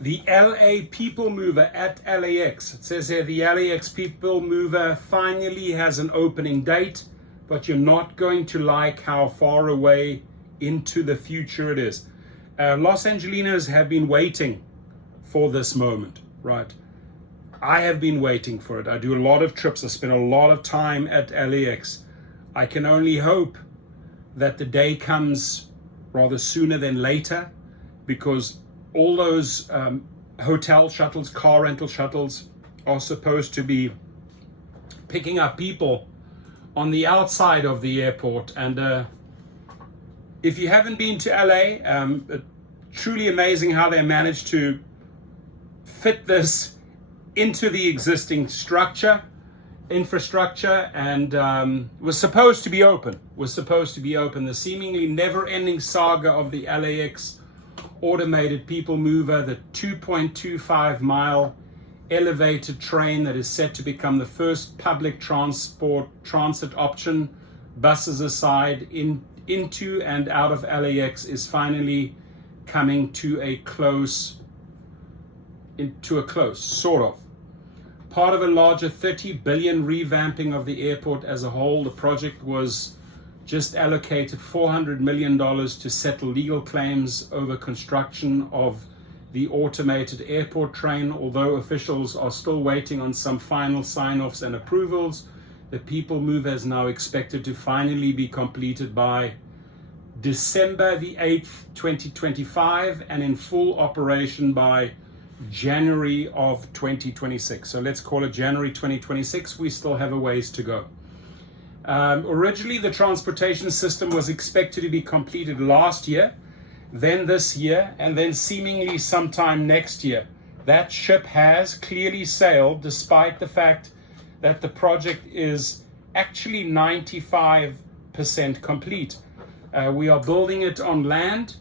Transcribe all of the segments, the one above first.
The LA People Mover at LAX. It says here the LAX People Mover finally has an opening date, but you're not going to like how far away into the future it is. Los Angelinos have been waiting for this moment, right? I have been waiting for it. I do a lot of trips. I spend a lot of time at LAX. I can only hope that the day comes rather sooner than later, because all those hotel shuttles, car rental shuttles are supposed to be picking up people on the outside of the airport. And if you haven't been to LA, truly amazing how they managed to fit this into the existing infrastructure, and was supposed to be open. The seemingly never-ending saga of the LAX automated people mover, the 2.25 mile elevated train that is set to become the first public transit option, buses aside, into and out of LAX, is finally coming to a close, sort of. Part of a larger 30 billion revamping of the airport as a whole. The project was just allocated $400 million to settle legal claims over construction of the automated airport train. Although officials are still waiting on some final sign-offs and approvals, the People Mover is now expected to finally be completed by December the 8th, 2025, and in full operation by January of 2026. So let's call it January 2026. We still have a ways to go. Originally, the transportation system was expected to be completed last year, then this year, and then seemingly sometime next year. That ship has clearly sailed, despite the fact that the project is actually 95% complete. We are building it on land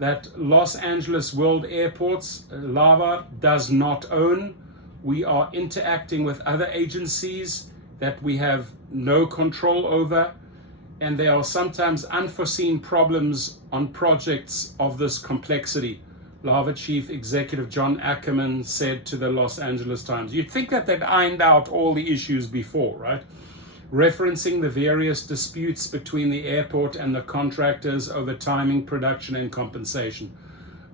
that Los Angeles World Airports, LAVA, does not own. We are interacting with other agencies that we have no control over, and there are sometimes unforeseen problems on projects of this complexity. LAVA Chief Executive John Ackerman said to the Los Angeles Times. You'd think that they'd ironed out all the issues before, right? Referencing the various disputes between the airport and the contractors over timing, production, and compensation.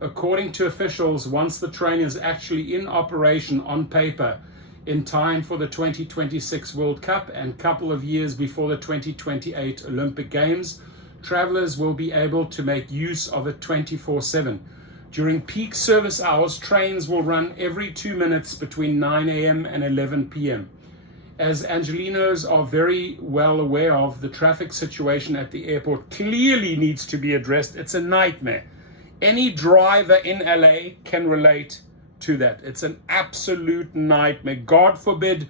According to officials, once the train is actually in operation on paper, in time for the 2026 World Cup and couple of years before the 2028 Olympic Games, travelers will be able to make use of it 24/7. During peak service hours, trains will run every 2 minutes between 9 a.m. and 11 p.m. As Angelinos are very well aware of, the traffic situation at the airport clearly needs to be addressed. It's a nightmare. Any driver in LA can relate to that. It's an absolute nightmare. God forbid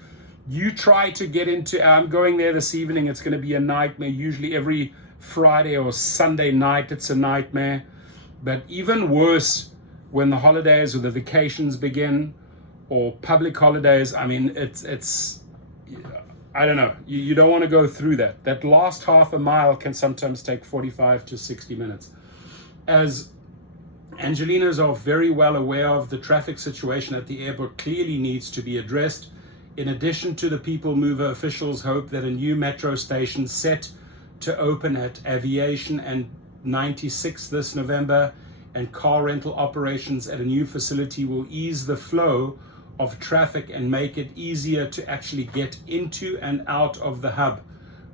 you try to get into, I'm going there this evening, it's going to be a nightmare. Usually every Friday or Sunday night it's a nightmare. But even worse when the holidays or the vacations begin, or public holidays. I mean, it's I don't know. You don't want to go through that. That last half a mile can sometimes take 45 to 60 minutes. As Angelinos are very well aware of, the traffic situation at the airport clearly needs to be addressed. In addition to the People Mover, officials hope that a new metro station set to open at Aviation and 96 this November, and car rental operations at a new facility will ease the flow of traffic and make it easier to actually get into and out of the hub.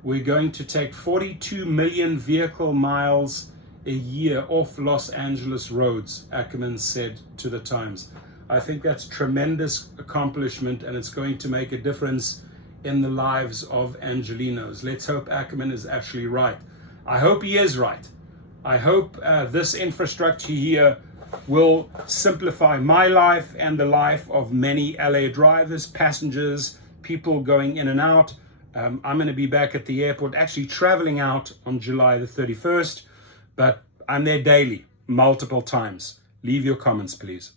We're going to take 42 million vehicle miles a year off Los Angeles roads, Ackerman said to the Times. I think that's tremendous accomplishment, and it's going to make a difference in the lives of Angelinos. Let's hope Ackerman is actually right. I hope he is right. I hope this infrastructure here will simplify my life and the life of many LA drivers, passengers, people going in and out. I'm going to be back at the airport, actually traveling out on July the 31st, but I'm there daily, multiple times. Leave your comments, please.